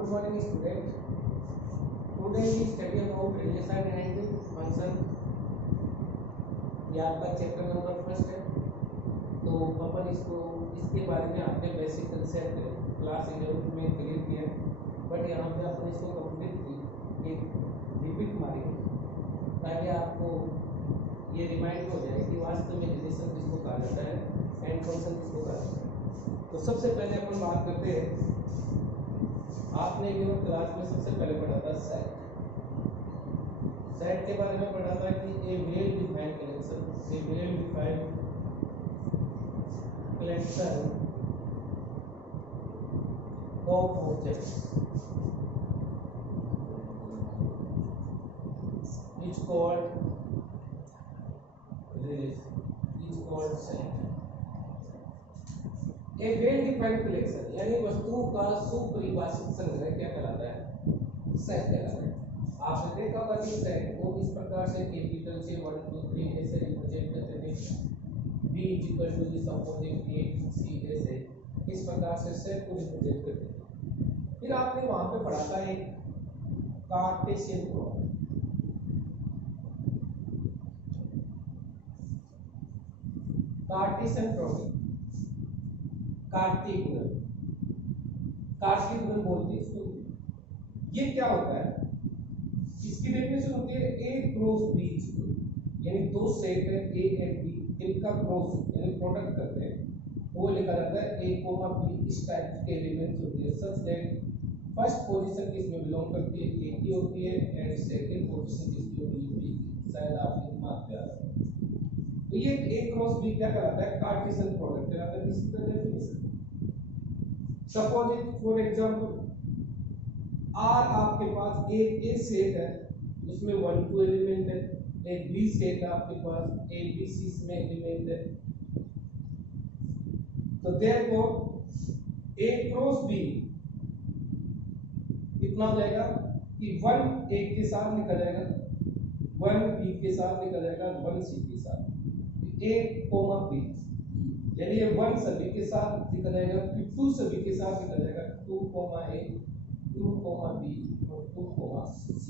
Good morning, student. Today we study about relation and function. ये आपका chapter number first है, तो अपन इसके बारे में आपने बेसिक कंसेप्ट क्लास 11 में क्लियर किया है, बट यहाँ पे अपन इसको कम्प्लीटली एक रिपीट मारेंगे ताकि आपको ये रिमाइंड हो जाए कि वास्तव में रिलेशन किसको कहा जाता है एंड फंक्शन किसको कहा जाता है। तो सबसे पहले अपन बात करते हैं, आपने ये क्लास में सबसे पहले पढ़ा था सेट। सेट के बारे में पढ़ा था कि a well defined collection, a well defined collection of objects is called set. A well defined collection यानी वस्तुओं का सुपरिभाषित संग्रह क्या कहलाता है? सेट कहलाता है। आपने देखा होगा कि सेट को इस प्रकार से कैपिटल से 1 2 3 ऐसे रिप्रेजेंट करते थे, b equal to the opposite a c ऐसे इस प्रकार से सेट को रिप्रेजेंट करते थे। फिर आपने वहां पे पढ़ा था एक कार्टेशियन प्रोडक्ट। कार्टेशियन प्रोडक्ट कार्तीय गुणन बोलते हैं इसको। ये क्या होता है? इसकी डेफिनेशन होती है a क्रॉस b, यानी दो सेट है a एंड b, इनका क्रॉस यानी प्रोडक्ट करते हैं, वो लिखा जाता है a b। इस टाइप के एलिमेंट्स होते हैं सच दैट फर्स्ट पोजीशन किसमें बिलोंग करती है? a की होती है एंड सेकंड पोजीशन किसकी होती है? b की। शायद आपने मार्क किया था। तो ये a क्रॉस b क्या कहलाता है? कार्टेशियन प्रोडक्ट कहलाता है। This is the definition. Suppose for example R आपके पास एक A सेट है, उसमें 1 2 एलिमेंट है, एक B सेट है आपके पास A B C इसमें एलिमेंट है। तो देयरफॉर A क्रॉस B कितना हो जाएगा कि 1 A के साथ निकल जाएगा, 1 B के साथ निकल जाएगा, 1 C के साथ, A B, यानी ये 1 सभी के साथ निकल जाएगा, फिर 2 सभी के साथ निकल जाएगा, 2 A 2 B और 2 C।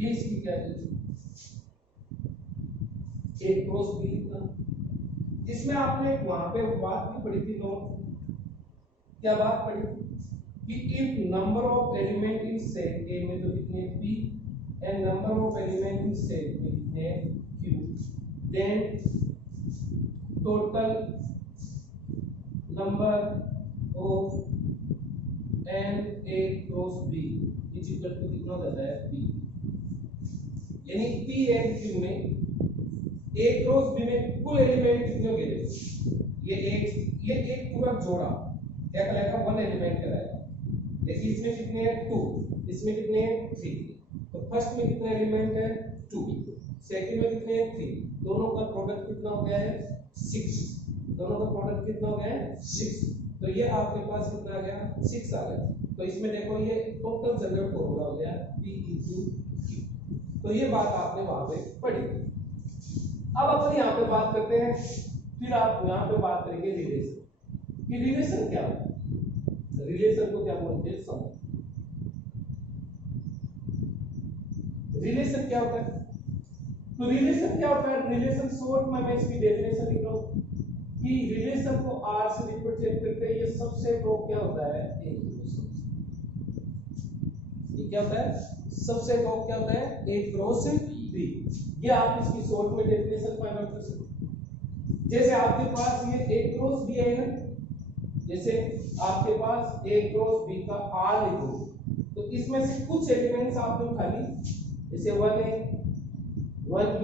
ये इसकी क्या है? A क्रॉस B लिखना। इसमें आपने वहां पे बात भी पढ़ी थी, नोट क्या बात पढ़ी कि if number of element in set A में तो कितने P and number of element in set में कितने Q, then total number of n A cross B is equal to कितना हो जाता है? P। यानी P एंड Q में A क्रॉस B में कुल एलिमेंट कितने हो गए? ये एक पूरा जोड़ा क्या कहलाएगा? 1 एलिमेंट कहलाएगा। देखिए इसमें कितने हैं? 2, इसमें कितने हैं? 3। तो फर्स्ट में कितने एलिमेंट है? 2, सेकंड में कितने हैं? 3। दोनों का प्रोडक्ट कितना हो गया है? 6। दोनों का प्रोडक्ट कितना हो गया है? 6। तो ये आपके पास कितना आ गया? 6 आ गया। तो इसमें देखो ये टोटल जनरल फॉर्मूला हो गया P * Q। तो ये बात आपने वहां पे पढ़ी। अब अपन यहाँ पे बात करते हैं, फिर आप यहाँ पे बात करेंगे रिलेशन कि रिलेशन क्या होता है। रिलेशन को क्या बोलते हैं? समझ। रिलेशन क्या होता है? तो रिलेशन क्या होता है? रिलेशन शॉर्ट में मैं इसकी डेफिनेशन लिख रहा हूँ कि रिलेशन को R से रिप्रेजेंट करते हैं। ये सबसेट ऑफ क्या होता है? एक रिलेशन। ये क्या होता है? सबसेट ऑफ क्या होता है? A cross B। ये आप इसकी शॉर्ट में डेफिनेशन फाइंड आउट कर सकते हैं। जैसे आपके पास ये A क्रॉस B है ना, जैसे आपके पास A क्रॉस B का R लिखो, तो इसमें से कुछ एलिमेंट्स आपने खाली जैसे 1A 1B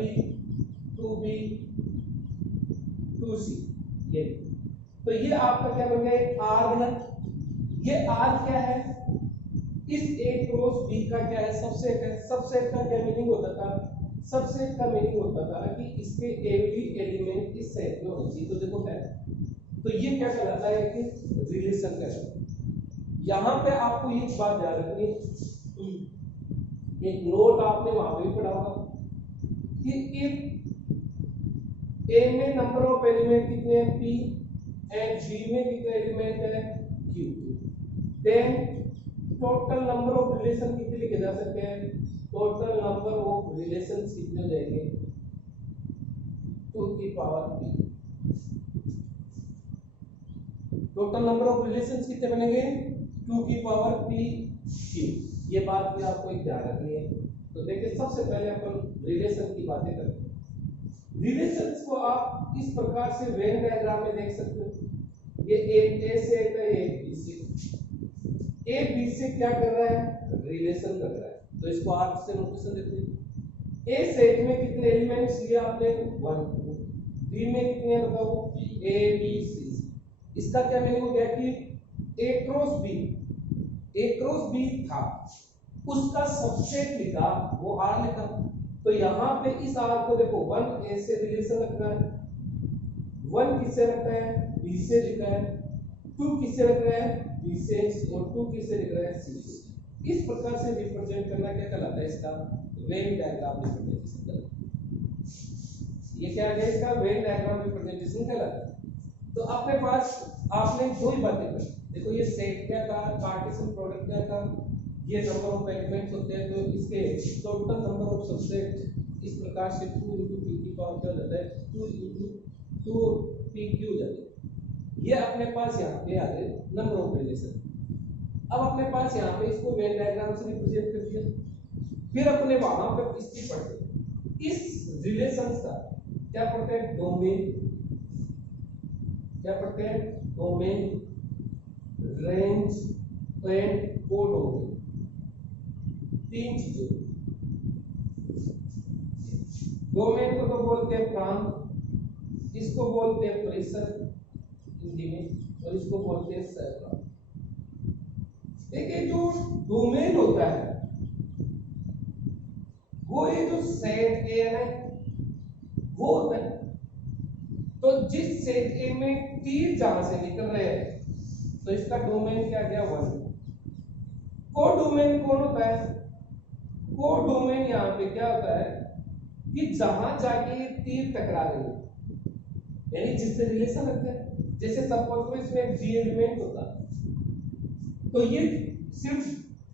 2B 2C, ये तो ये आपका क्या बन गया? एक R बना। ये R क्या है? इस A क्रॉस B का क्या है? सबसेट है। सबसेट का क्या मीनिंग होता था? सबसेट का मीनिंग होता था कि इसके एवरी एलिमेंट इस सेट में होना चाहिए। तो देखो है, तो ये क्या कहलाता है? कि रिलेशन कहलाता है। यहाँ पे आपको एक बात याद रखनी, एक नोट आपने वहां पे भी पढ़ा होगा कि इफ A में नंबर ऑफ एलिमेंट कितने हैं? P एंड B में कितने एलिमेंट है? Q, then total number of relation कितने लिखे जा सकते हैं? टोटल नंबर ऑफ रिलेशंस कितने हो जाएंगे? 2 की power p। Total number of relations कितने बनेंगे? 2 की पावर p q। ये बात भी आपको एक ध्यान रखनी है। तो देखिए सबसे पहले अपन रिलेशन की बातें करते हैं। रिलेशंस को आप इस प्रकार से वेन डायग्राम में देख सकते हो। ये एक ए से है, एक बी से। ए बी से क्या कर रहा है? रिलेशन कर रहा है, तो इसको आप से नोटेशन देते हैं। ए सेट में कितने एलिमेंट्स लिए आपने? 1 2। बी में कितने बताओ? A B C. इसका क्या मीनिंग हो गया कि ए क्रॉस बी था, उसका सबसेट लिखा, वो आर लिखा। तो यहां पे इस आर को देखो 1 ए से रिलेशन रख रहा है, 1 किससे रख रहा है? बी से लिख रहा है, 2 किससे रख रहा है? बी से, और 2 किससे लिख रहा है? सी से। इस प्रकार से रिप्रेजेंट करना क्या कहलाता है? इसका वेन डायग्राम रिप्रेजेंटेशन कहलाता है। ये क्या है? इसका वेन डायग्राम रिप्रेजेंटेशन कहलाता है। तो अपने पास आपने दो ही बातें करी। देखो ये सेट क्या था, कार्टेशियन प्रोडक्ट क्या था, ये नंबर ऑफ एलिमेंट्स होते हैं, तो इसके टोटल नंबर ऑफ सबसेट इस प्रकार से 2 * p की पावर क्या हो जाता है? 2 * 2 pq हो जाता है। ये अपने पास यहाँ पे आ गए नंबर ऑफ रिलेशन। अब अपने पास यहाँ पे इसको वेन डायग्राम से रिप्रेजेंट कर दिया। फिर अपने वहां पर इसकी पढ़ते, इस रिलेशंस का क्या पढ़ते हैं? डोमेन। क्या पढ़ते हैं? Domain, range and codomain. 3 चीजें। डोमेन को तो बोलते हैं प्रांत, इसको बोलते हैं परिसर हिंदी में, और इसको बोलते हैं सहप्रांत। देखिए जो डोमेन होता है वो ये जो सेट ए है वो होता है। तो जिस सेट ए में तीर जहां से निकल रहे हैं तो इसका डोमेन क्या गया? 1। कोडोमेन कौन होता है? कोडोमेन यहां पे क्या होता है कि जहां जाके ये तीर टकरा रहे हैं, यानी जिससे रिलेशन रखते हैं। जैसे सपोज करो इसमें बी एलिमेंट होता है, तो ये सिर्फ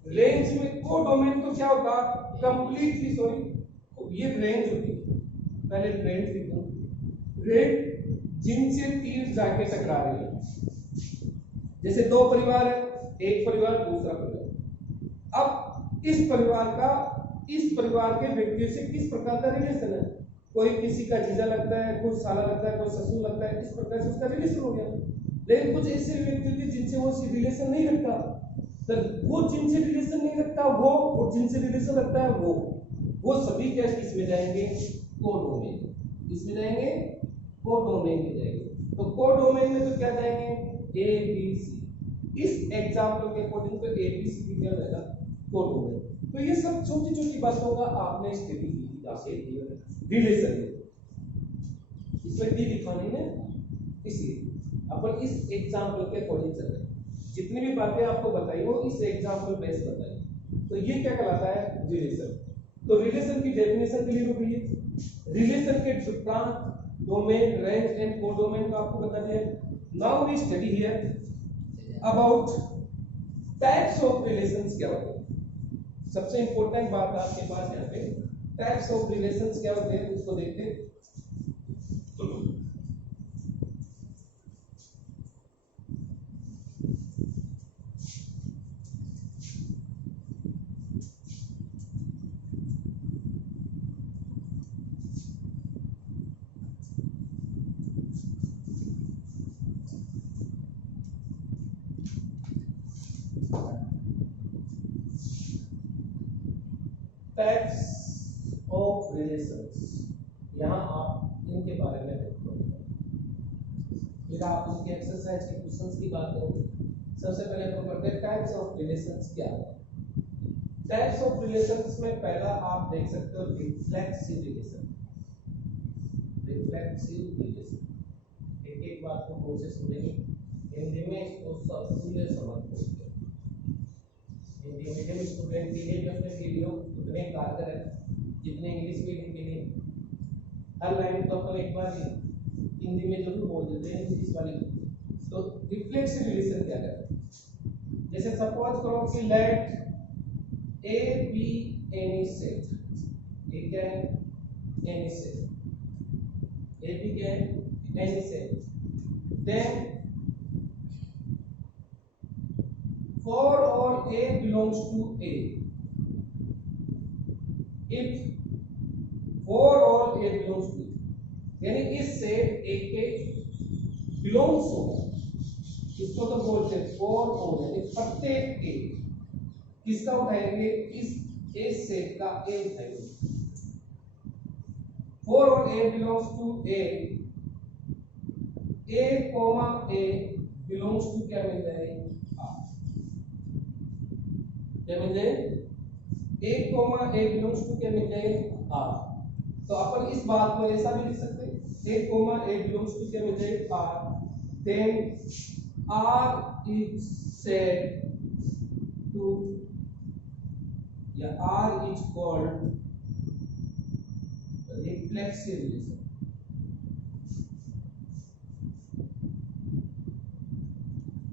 रेंज में, कोडोमेन तो क्या होता? कंप्लीटली, सॉरी, ये रेंज होती है। पहले रेंज लिखो, रेंज जिनसे तीर जाके टकरा रही है। जैसे दो परिवार है, एक परिवार दूसरा परिवार। अब इस परिवार के व्यक्तियों से किस प्रकार का रिलेशन है? कोई किसी का जीजा लगता है, कोई साला लगता है, कोई ससुर लगता है, इस प्रकार से उसका रिलेशन हो गया। लेकिन कुछ ऐसे व्यक्ति होते हैं जिनसे वो रिलेशन नहीं रखता, तो वो जिनसे रिलेशन नहीं रखता वो, और जिनसे रिलेशन रखता है वो सभी क्या इसमें जाएंगे? कोडोमेन। इसमें जाएंगे? कोडोमेन में जाएंगे। तो कोडोमेन में तो क्या जाएंगे? A B C. इस एग्जांपल के अकॉर्डिंग तो ए बी सी क्या रहेगा? कोडोमेन। तो ये सब छोटी छोटी बातों का आपने स्टडी की थी काफी रिलेशन में, इसमें डी लिखा नहीं है, इसलिए अपन इस एग्जांपल के अकॉर्डिंग चल रहे हैं। जितनी भी बातें आपको बताई वो इस एग्जांपल बेस बताई। तो ये क्या कहलाता है? रिलेशन। तो रिलेशन की डेफिनेशन क्लियर हो गई है। रिलेशन के प्रांत, डोमेन, रेंज एंड कोडोमेन को आपको बता दिया। Now we study here about types of relations क्या होते हैं। सबसे इंपॉर्टेंट बात आपके पास यहाँ पे टाइप्स ऑफ रिलेशंस क्या होते हैं उसको देखते हैं। टाइप्स ऑफ रिलेशंस, यहाँ आप इनके बारे में फिर आप उसकी एक्सरसाइज के क्वेश्चंस की बात करोगे। सबसे पहले हम पढ़ते हैं टाइप्स ऑफ रिलेशंस क्या है। टाइप्स ऑफ रिलेशंस में पहला आप देख सकते हो रिफ्लेक्सिव रिलेशन। रिफ्लेक्सिव रिलेशन, एक एक बात को कोशिश सुनेंगे, हिंदी में इसको सीधे समझ सकते हो। हिंदी मीडियम स्टूडेंट के लिए अपने वीडियो उतने कारगर है जितने इंग्लिश मीडियम के लिए। हर लाइन तो अपन एक बार हिंदी में जरूर बोल देते हैं इंग्लिश वाली। तो रिफ्लेक्सिव रिलेशन क्या है? जैसे सपोज करो कि let A B any set, A क्या है, एनी सेट, ए बी क्या है, any set, then for all a belongs to a, if for all a belongs to a, यानी इस सेट ए के बिलोंग्स होगा, इसको तो बोलते हैं for all, यानी प्रत्येक ए किसका उठाएंगे, इस ए सेट का ए उठाएंगे। for all a belongs to a comma a belongs to क्या मिल जाएगा, क्या मिल जाए, a comma a belongs to क्या मिल जाए, r। तो अपन इस बात को ऐसा भी लिख सकते हैं, a comma a belongs to क्या मिल जाए, r, then r is said to, या r is called reflexive relation।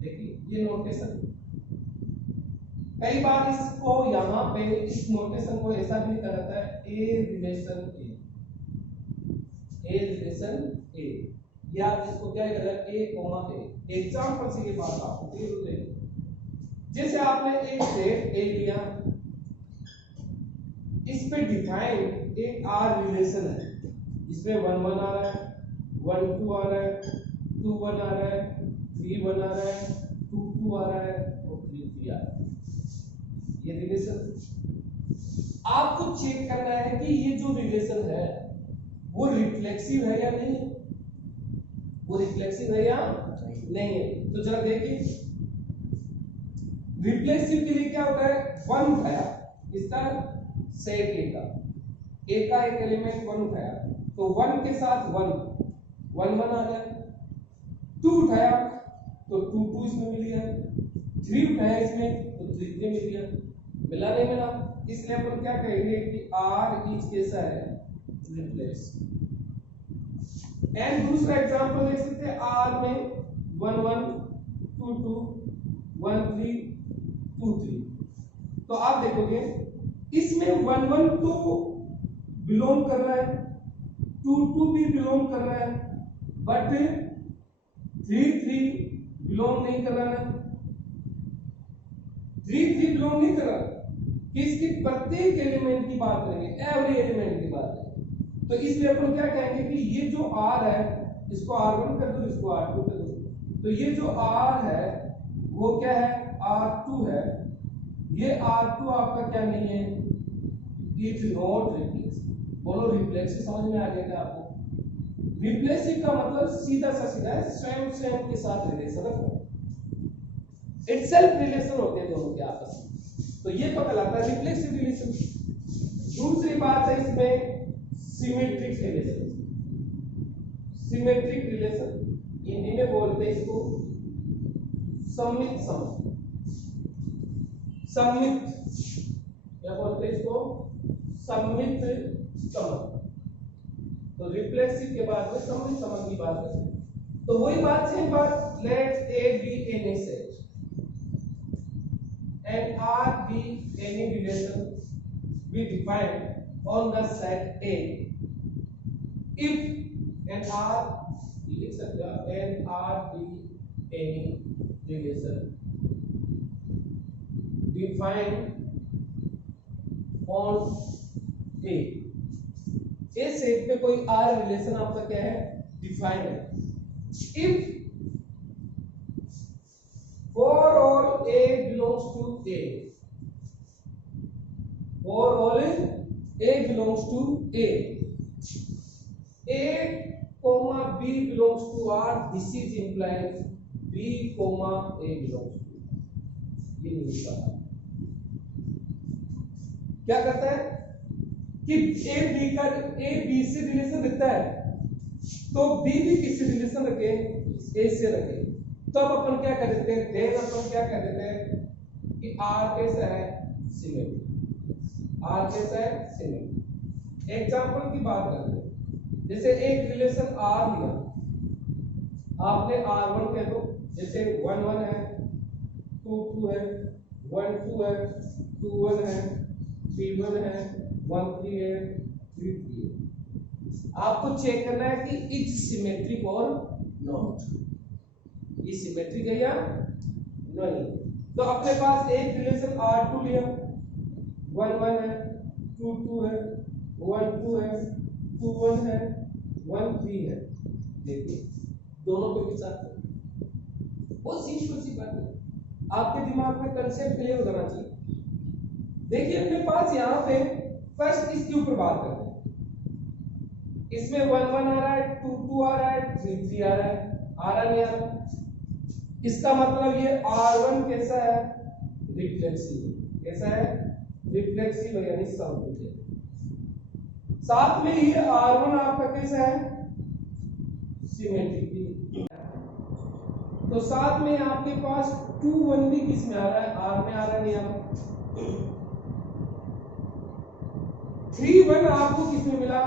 देखिए ये नोटेशन, कई बार इसको यहाँ पे इस नोटेशन को ऐसा भी लिखा जाता है ए रिलेशन ए, या इसको क्या कहते हैं, ए कॉमा ए। एग्जांपल से ये बात आपको क्लियर हो जाएगी। जैसे आपने एक सेट ए लिया, इस पे डिफाइन एक आर रिलेशन है, इसमें 1 1 आ रहा है, 1 2 आ रहा है, 2 1 आ रहा है, 3 1 आ रहा है, 2 2 आ रहा है और 3 3 आ रहा है। ये रिलेशन आपको चेक करना है कि ये जो रिलेशन है वो रिफ्लेक्सिव है या नहीं, वो रिफ्लेक्सिव है या नहीं है। तो जरा देखिए, रिफ्लेक्सिव के लिए क्या होता है, 1 उठाया, इसका सेट ए का एक एलिमेंट 1 उठाया, तो 1 के साथ 1 1 1 आ गया, 2 उठाया तो 2 2 इसमें मिल गया, 3 उठाया इसमें तो 3 3 मिल गया, मिला नहीं मिला, इसलिए अपन क्या कहेंगे कि R इज कैसा है, रिफ्लेक्सिव। एंड दूसरा एग्जांपल देख सकते हैं, R में 1 1 2 2 1 3 2 3, तो आप देखोगे इसमें 1 1 तो बिलोंग कर रहा है, 2 2 भी बिलोंग कर रहा है, बट 3 3 बिलोंग नहीं कर रहा है, 3 3 बिलोंग नहीं कर रहा, किसकी, प्रत्येक एलिमेंट की बात करेंगे, एवरी एलिमेंट की बात करेंगे। तो इसलिए अपन क्या कहेंगे कि ये जो R है इसको R1 कर दो, इसको R2 कर दो, तो ये जो R है वो क्या है, R2 है, ये R2 आपका क्या नहीं है, इज नॉट रिफ्लेक्सिव। बोलो रिफ्लेक्सिव समझ में आ जाएगा आपको। रिफ्लेक्सिव का मतलब सीधा सा सीधा है, स्वयं के साथ रिलेशन रखना, इटसेल्फ रिलेशन होते हैं दोनों के आपस में, तो ये तो कहलाता है रिफ्लेक्सिव रिलेशन। दूसरी बात है इसमें symmetric relation, symmetric relation Hindi में बोलते हैं इसको सममित संबंध, सममित क्या बोलते हैं इसको, सममित संबंध। तो रिफ्लेक्सिव के बाद में सममित संबंध की बात करते हैं, तो वही बात सेम बात, let A B any set and R be any relation we define on the set A if and R लिख सकते हो, and R be any relation defined on A, इस सेट पे कोई R रिलेशन आपका क्या है, डिफाइंड है। if for all A belongs to A, for all A belongs to A comma B belongs to R, this is implies B comma A belongs to, ये नहीं लिखा क्या करता है कि A B से रिलेशन रखता है, तो B भी किससे रिलेशन रखे, A से रखे, तो अब अपन क्या कर देते हैं, देन अपन क्या कर देते हैं कि R कैसा है, सिमेट्रिक, R कैसा है, सिमेट्रिक। एग्जांपल की बात करते हैं, जैसे एक रिलेशन R लिया, आपने R1 कह दो, जैसे 1 1 है, 2 2 2 है, 1 2 है, 2 1 है, 3 1 है, 1 3 है, 3 3 है। आपको चेक करना है कि इज सिमेट्रिक और नॉट, ये सिमेट्रिक है या नहीं। तो अपने पास एक रिलेशन R2 लिया, 1 1 है, 2 2 है, 1 2 है, 2 1 है, 1 3 है। देखिए दोनों पे विचार करें, बहुत सी बात है, आपके दिमाग में कंसेप्ट क्लियर हो जाना चाहिए। देखिए अपने पास यहाँ पे फर्स्ट इसके ऊपर बात करते हैं, इसमें 1 1 आ रहा है, 2 2 आ रहा है, 3 3 आ रहा है, आ रहा नहीं आ रहा। इसका मतलब ये R1 कैसा है, रिफ्लेक्सिव। कैसा है, रिफ्लेक्सिव है, यानी सममित। साथ में ये R1 आपका कैसा है, सिमेट्रिक। तो साथ में आपके पास 2 1 भी किस में आ रहा है, R में आ रहा है, नहीं आ रहा। 3 1 आपको किस में मिला,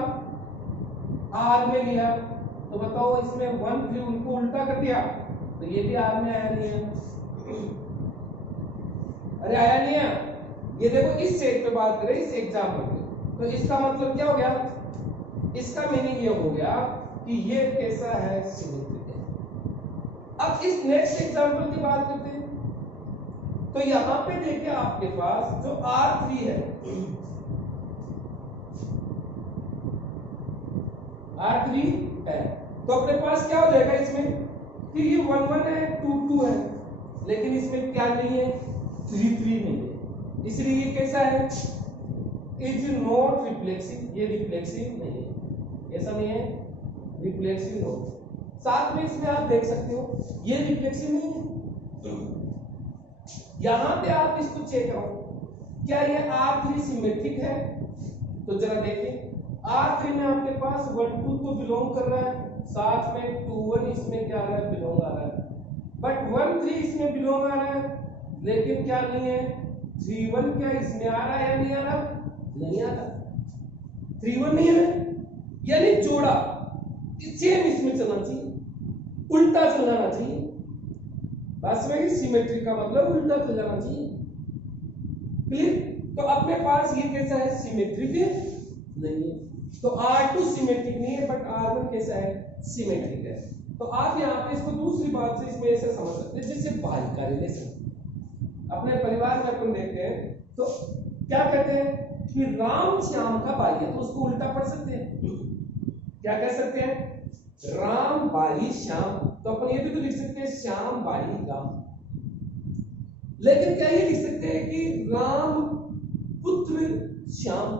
R में लिया। तो बताओ इसमें 1 3 उनको उल्टा कर दिया तो ये भी R में आया नहीं है। अरे आया नहीं है। ये देखो इस सेट पे बात करें, इस एग्जाम्पल पे, तो इसका मतलब क्या हो गया, इसका मीनिंग ये हो गया कि ये कैसा है, सिमेट्रिक है। अब इस नेक्स्ट एग्जाम्पल की बात करते हैं। तो यहां पे देखिए आपके पास जो R3 है, R3 है, तो अपने पास क्या हो जाएगा इसमें कि ये 1 1 है, 2 2 है, लेकिन इसमें क्या नहीं है, 3 3 नहीं है, इसलिए ये कैसा है, इज नॉट रिफ्लेक्सिव। ये रिफ्लेक्सिव नहीं है, कैसा नहीं है, रिफ्लेक्सिव नॉट। साथ में इसमें आप देख सकते हो ये रिफ्लेक्सिव नहीं है। यहां पे आप इसको चेक करो, क्या ये R3 सिमेट्रिक है। तो जरा देखिए R3 में आपके पास 1 2 तो बिलोंग कर रहा है, साथ में 2 1 इसमें क्या आ रहा है, बिलोंग आ रहा है, बट 1 3 इसमें बिलोंग आ रहा है, लेकिन क्या नहीं है, 3 1 क्या इसमें आ रहा है या नहीं आ रहा, नहीं आ रहा। 3 1 नहीं है, यानी जोड़ा सेम इसमें चलना चाहिए, उल्टा चलना चाहिए। बस में सिमेट्रिक का मतलब उल्टा चल जाना चाहिए। क्लियर। तो अपने पास ये कैसा है, सिमेट्रिक है नहीं है। तो R2 सिमेट्रिक नहीं है, बट R1 कैसा है, सिमेट्रिक है। तो आप यहाँ पे इसको दूसरी बात से इसमें ऐसे समझ सकते हैं, जैसे भाई का रिलेशन अपने परिवार में अपन देखते हैं, तो क्या कहते हैं कि राम श्याम का भाई है, तो उसको उल्टा पढ़ सकते हैं, क्या कह सकते हैं, राम भाई श्याम। तो अपन ये भी तो लिख सकते हैं श्याम भाई राम, लेकिन क्या ये लिख सकते हैं कि राम पुत्र श्याम,